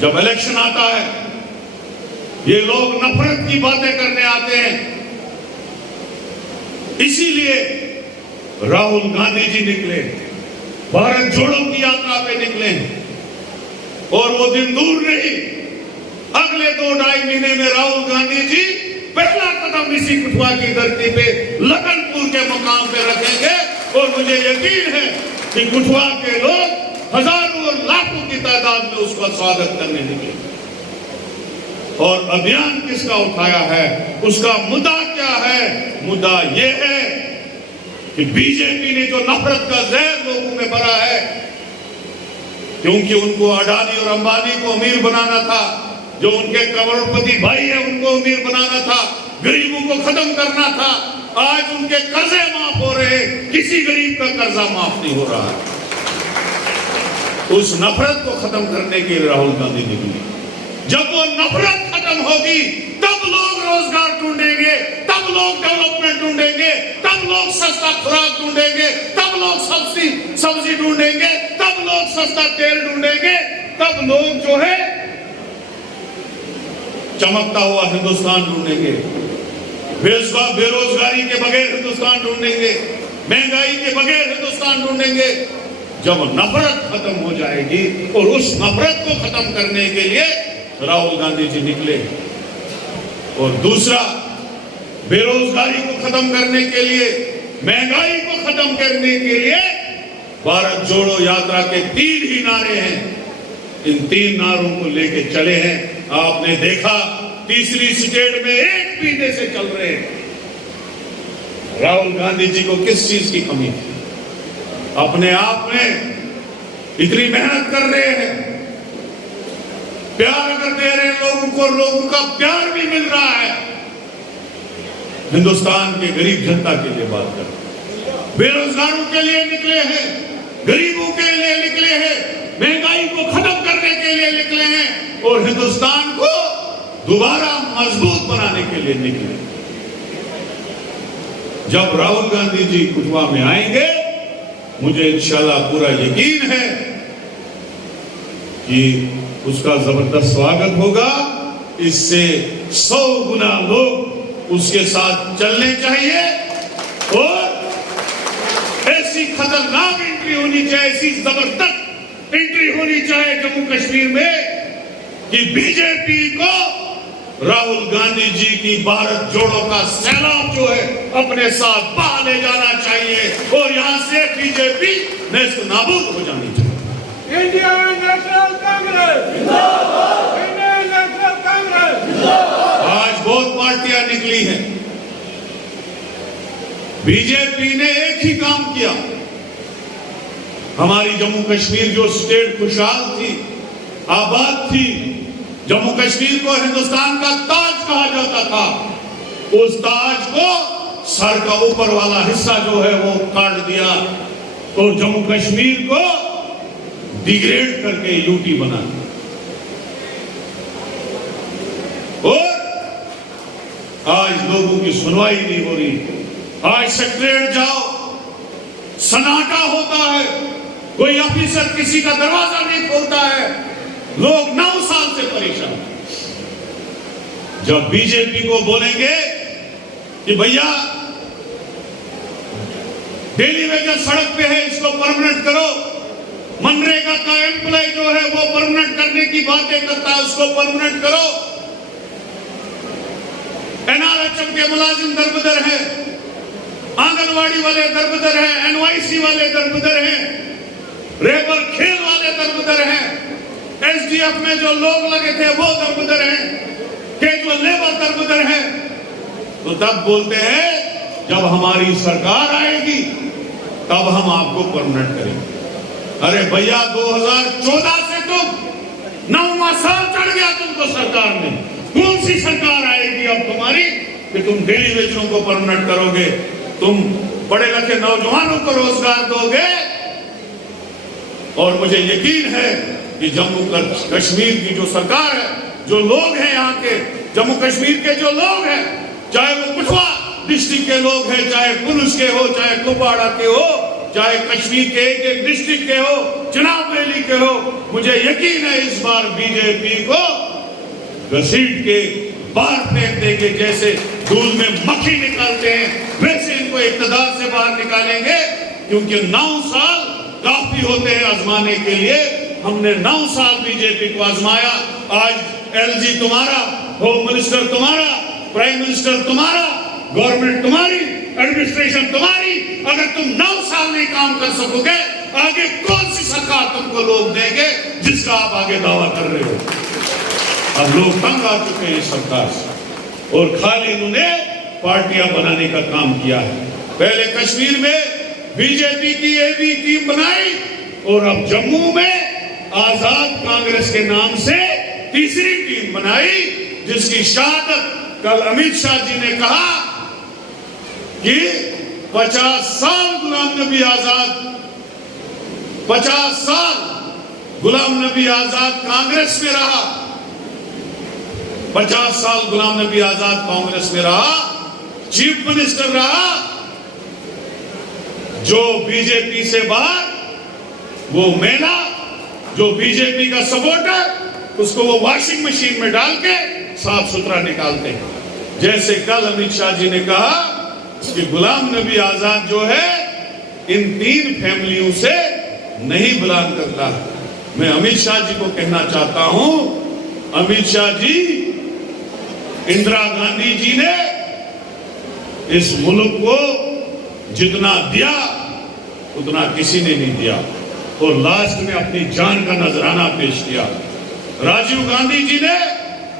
जब इलेक्शन आता है ये लोग नफरत की बातें करने आते हैं। इसीलिए राहुल गांधी जी निकले, भारत जोड़ो की यात्रा पे निकले और वो दिन दूर नहीं, अगले 2-2.5 महीने में राहुल गांधी जी पहला कदम इसी कठुआ की धरती पे लखनपुर के मुकाम पे रखेंगे। और मुझे यकीन है कि कठुआ के लोग हजारों और लाखों की तादाद में उसका स्वागत करने निकले। और अभियान किसका उठाया है, उसका मुद्दा क्या है? मुद्दा यह है कि बीजेपी ने जो नफरत का जहर लोगों में भरा है, क्योंकि उनको अडानी और अंबानी को अमीर बनाना था, जो उनके करोड़पति भाई है उनको अमीर बनाना था, गरीबों को खत्म करना था। आज उनके कर्जे माफ हो रहे, किसी गरीब का कर्जा माफ नहीं हो रहा है। उस नफरत को खत्म करने के लिए राहुल गांधी निकली। जब वो नफरत खत्म होगी तब लोग रोजगार ढूंढेंगे, तब लोग डेवलपमेंट ढूंढेंगे, तब लोग सस्ता खुराक ढूंढेंगे, तब लोग सब्जी ढूंढेंगे, तब लोग सस्ता तेल ढूंढेंगे, तब लोग जो है चमकता हुआ हिंदुस्तान ढूंढेंगे। बेरोजगारी के बगैर हिंदुस्तान ढूंढेंगे, महंगाई के बगैर हिंदुस्तान ढूंढेंगे। जब नफरत खत्म हो जाएगी और उस नफरत को खत्म करने के लिए राहुल गांधी जी निकले। और दूसरा, बेरोजगारी को खत्म करने के लिए, महंगाई को खत्म करने के लिए भारत जोड़ो यात्रा के 3 ही नारे हैं। इन 3 नारों को लेके चले हैं। आपने देखा तीसरी स्टेट में 1 महीने से चल रहे हैं। राहुल गांधी जी को किस चीज की कमी थी? अपने आप में इतनी मेहनत कर रहे हैं, प्यार अगर दे रहे हैं लोगों को, लोगों का प्यार भी मिल रहा है। हिंदुस्तान के गरीब जनता के लिए बात कर, बेरोजगारों के लिए निकले हैं, गरीबों के लिए निकले हैं, महंगाई को खत्म करने के लिए निकले हैं और हिंदुस्तान को दोबारा मजबूत बनाने के लिए निकले। जब राहुल गांधी जी कठुआ में आएंगे, मुझे इंशाल्लाह पूरा यकीन है कि उसका जबरदस्त स्वागत होगा। इससे 100 गुना लोग उसके साथ चलने चाहिए और ऐसी खतरनाक एंट्री होनी चाहिए, ऐसी जबरदस्त एंट्री होनी चाहिए जम्मू कश्मीर में कि बीजेपी को राहुल गांधी जी की भारत जोड़ो का सैलाब जो है अपने साथ बहा ले जाना चाहिए और यहां से बीजेपी नेस्त नाबूद हो जानी चाहिए। इंडियन नेशनल कांग्रेस जिंदाबाद, इंडियन नेशनल कांग्रेस जिंदाबाद। आज बहुत पार्टियां निकली हैं, बीजेपी ने एक ही काम किया। हमारी जम्मू कश्मीर जो स्टेट खुशहाल थी, आबाद थी, जम्मू कश्मीर को हिंदुस्तान का ताज कहा जाता था, उस ताज को सर का ऊपर वाला हिस्सा जो है वो काट दिया और जम्मू कश्मीर को डिग्रेड करके यूटी बना दिया। और आज लोगों की सुनवाई नहीं हो रही। आज सेक्रेटरीट जाओ, सन्नाटा होता है, कोई ऑफिसर किसी का दरवाजा नहीं खोलता है, लोग 9 साल से परेशान। जब बीजेपी को बोलेंगे कि भैया डेली वेजर सड़क पे है, इसको परमानेंट करो, मनरेगा का एम्प्लॉय जो है वो परमानेंट करने की बातें करता है, उसको परमानेंट करो। एनआरएचएम के मुलाजिम दरबदर है, आंगनवाड़ी वाले दरबदर हैं, एनवाईसी वाले दरबदर हैं, रेबर खेल वाले दरबदर हैं, एसडीएफ में जो लोग लगे थे वो दरबदर हैं, कैजुअल लेबर दरबदर हैं। तो तब बोलते हैं जब हमारी सरकार आएगी तब हम आपको परमानेंट करेंगे। अरे भैया 2014 से तुम 9वां साल चढ़ गया तुमको सरकार में, कौन सी सरकार आएगी अब तुम्हारी कि तुम डेली वेजरों को परमानेंट करोगे, तुम बड़े लिखे नौजवानों को रोजगार दोगे। और मुझे यकीन है कि जम्मू कश्मीर की जो सरकार है, जो लोग हैं यहाँ के, जम्मू कश्मीर के जो लोग हैं, चाहे वो कठुआ डिस्ट्रिक्ट के लोग हैं, चाहे पुलिस के हो, चाहे कुपवाड़ा के हो, चाहे कश्मीर के एक एक डिस्ट्रिक्ट के हो, चुनाव रैली के हो, मुझे यकीन है इस बार बीजेपी को घसीट के बाहर फेंक देंगे। जैसे दूध में मक्खी निकालते हैं वैसे इनको इक़्तिदार से बाहर निकालेंगे, क्योंकि 9 साल काफी होते हैं आजमाने के लिए। हमने 9 साल बीजेपी को आजमाया। आज एलजी तुम्हारा, होम मिनिस्टर तुम्हारा, प्राइम मिनिस्टर तुम्हारा, गवर्नमेंट तुम्हारी, एडमिनिस्ट्रेशन तुम्हारी। अगर तुम 9 साल नहीं काम कर सकोगे, आगे कौन सी सरकार तुमको लोग देंगे जिसका आप आगे दावा कर रहे हो? अब लोग तंग आ चुके हैं सरकार से और खाली इन्होंने पार्टियां बनाने का काम किया है। पहले कश्मीर में बीजेपी की एबी टीम बनाई और अब जम्मू में आजाद कांग्रेस के नाम से तीसरी टीम बनाई, जिसकी शहादत कल अमित शाह जी ने कहा कि 50 साल गुलाम नबी आजाद, 50 साल गुलाम नबी आजाद कांग्रेस में रहा, 50 साल गुलाम नबी आजाद कांग्रेस में रहा, चीफ मिनिस्टर रहा। जो बीजेपी से बाहर, वो मेला, जो बीजेपी का सपोर्टर, उसको वो वॉशिंग मशीन में डाल के साफ सुथरा निकालते हैं। जैसे कल अमित शाह जी ने कहा कि गुलाम नबी आजाद जो है इन 3 फैमिलियों से नहीं बिलोंग करता। मैं अमित शाह जी को कहना चाहता हूं, अमित शाह जी, इंदिरा गांधी जी ने इस मुल्क को जितना दिया उतना किसी ने नहीं दिया और लास्ट में अपनी जान का नजराना पेश किया। राजीव गांधी जी ने,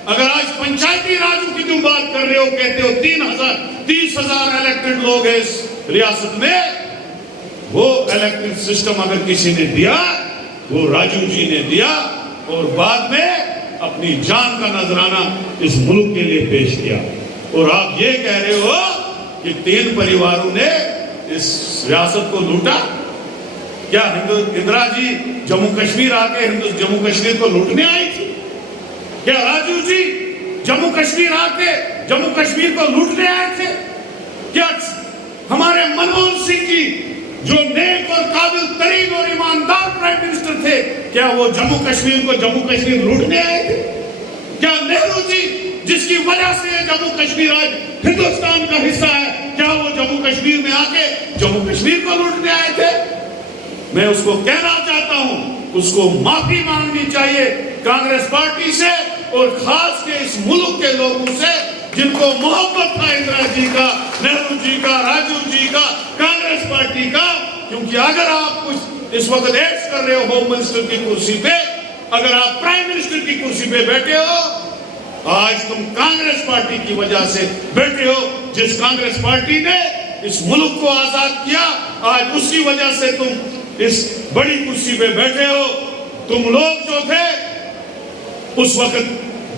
अगर आज पंचायती राज की तुम बात कर रहे हो, कहते हो 30,000 इलेक्टेड लोग हैं इस रियासत में, वो इलेक्टेड सिस्टम अगर किसी ने दिया वो राजीव जी ने दिया और बाद में अपनी जान का नजराना इस मुल्क के लिए पेश किया। और आप ये कह रहे हो कि 3 परिवारों ने इस रियासत को लूटा? क्या इंदिरा जी जम्मू कश्मीर आके जम्मू कश्मीर को लूटने आई थी? क्या राजीव जी जम्मू कश्मीर आके जम्मू कश्मीर को लूटने आए थे? क्या हमारे मनमोहन सिंह जी, जो नेक और काबिल तरीन और ईमानदार प्राइम मिनिस्टर थे, क्या वो जम्मू कश्मीर लूटने आए थे? क्या नेहरू जी, जिसकी वजह से जम्मू कश्मीर आज हिंदुस्तान का हिस्सा है, क्या वो जम्मू कश्मीर में आके जम्मू कश्मीर को लूटने आए थे? मैं उसको कहना चाहता हूं, उसको माफी मांगनी चाहिए कांग्रेस पार्टी से और खास के इस मुल्क के लोगों से जिनको मोहब्बत था इंदिरा जी का, नेहरू जी का, राजीव जी का, कांग्रेस पार्टी का। क्योंकि अगर आप कुछ इस वक्त ऐश कर रहे हो होम मिनिस्टर की कुर्सी पे, अगर आप प्राइम मिनिस्टर की कुर्सी पे बैठे हो, आज तुम कांग्रेस पार्टी की वजह से बैठे हो। जिस कांग्रेस पार्टी ने इस मुल्क को आजाद किया, आज उसकी वजह से तुम इस बड़ी कुर्सी पे बैठे हो। तुम लोग जो थे उस वक्त,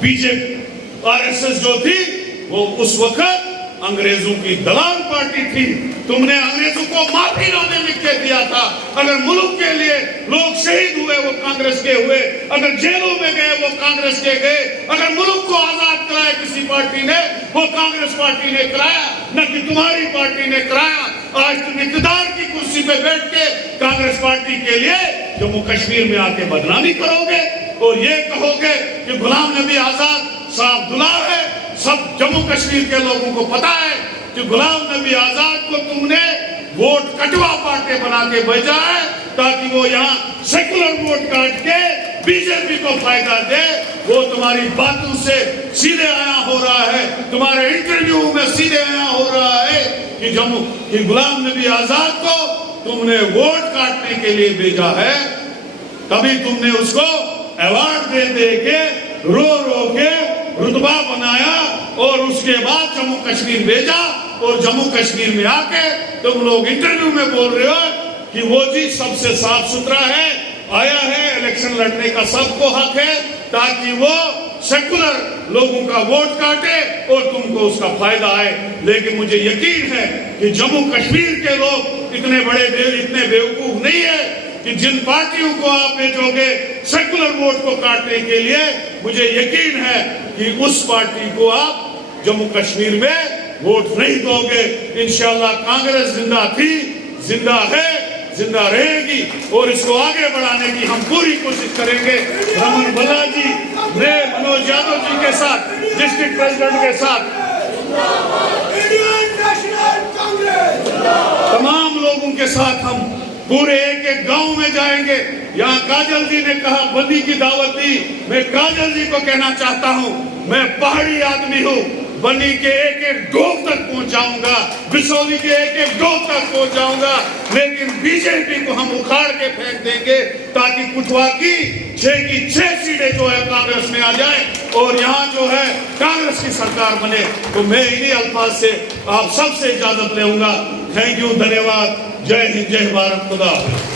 बीजेपी आरएसएस जो थी, वो उस वक्त अंग्रेजों की दलाल पार्टी थी। तुमने अंग्रेजों को माफीनामे लिख के दिया था। अगर मुल्क के लिए लोग शहीद हुए वो कांग्रेस के हुए, अगर जेलों में गए वो कांग्रेस के गए, अगर मुल्क को आजाद कराया किसी पार्टी ने, वो कांग्रेस पार्टी ने कराया, न कि तुम्हारी पार्टी ने कराया। आज तुम इक़्तिदार की कुर्सी पे बैठ के कांग्रेस पार्टी के लिए जम्मू कश्मीर में आके बदनामी करोगे और ये कहोगे कि गुलाम नबी आजाद साफ दुलार है। सब जम्मू कश्मीर के लोगों को पता है कि गुलाम नबी आजाद को तुमने वोट कटवा पार्टी बना के भेजा है ताकि वो यहाँ सेकुलर वोट काट के बीजेपी को फायदा दे। वो तुम्हारी बातों से सीधे आया हो रहा है, तुम्हारे इंटरव्यू में सीधे आया हो रहा है कि गुलाम नबी आजाद को तुमने वोट काटने के लिए भेजा है। तभी तुमने उसको अवार्ड दे के रो के रुतबा बनाया और उसके बाद जम्मू कश्मीर भेजा और जम्मू कश्मीर में आके तुम लोग इंटरव्यू में बोल रहे हो कि वो जी सबसे साफ सुथरा है, आया है, इलेक्शन लड़ने का सबको हक है ताकि वो सेकुलर लोगों का वोट काटे और तुमको उसका फायदा आए। लेकिन मुझे यकीन है कि जम्मू कश्मीर के लोग इतने बेवकूफ नहीं है कि जिन पार्टियों को आप भेजोगे सेकुलर वोट को काटने के लिए, मुझे यकीन है कि उस पार्टी को आप जम्मू कश्मीर में वोट नहीं दोगे। इंशाल्लाह कांग्रेस जिंदा थी, जिंदा है, जिंदा रहेगी और इसको आगे बढ़ाने की हम पूरी कोशिश करेंगे। रमन भल्ला जी, मैं मनोज यादव जी के साथ, डिस्ट्रिक्ट प्रेसिडेंट के साथ, इंडियन नेशनल कांग्रेस, तमाम लोगों के साथ हम पूरे एक एक गांव में जाएंगे। यहाँ काजल जी ने कहा बनी की दावत दी, मैं काजल जी को कहना चाहता हूँ, मैं पहाड़ी आदमी हूँ, बनी के एक एक डोक तक पहुंच जाऊंगा, बिसौली के एक एक डोक तक पहुंच जाऊंगा, लेकिन बीजेपी को हम उखाड़ के फेंक देंगे ताकि कुटवा की 6 की 6 सीटें जो है कांग्रेस में आ जाए और यहाँ जो है कांग्रेस की सरकार बने। तो मैं इन्हीं अल्फाज से आप सबसे इजाजत लेऊंगा। थैंक यू, धन्यवाद। जय हिंद, जय भारत, खुदा हाफिज।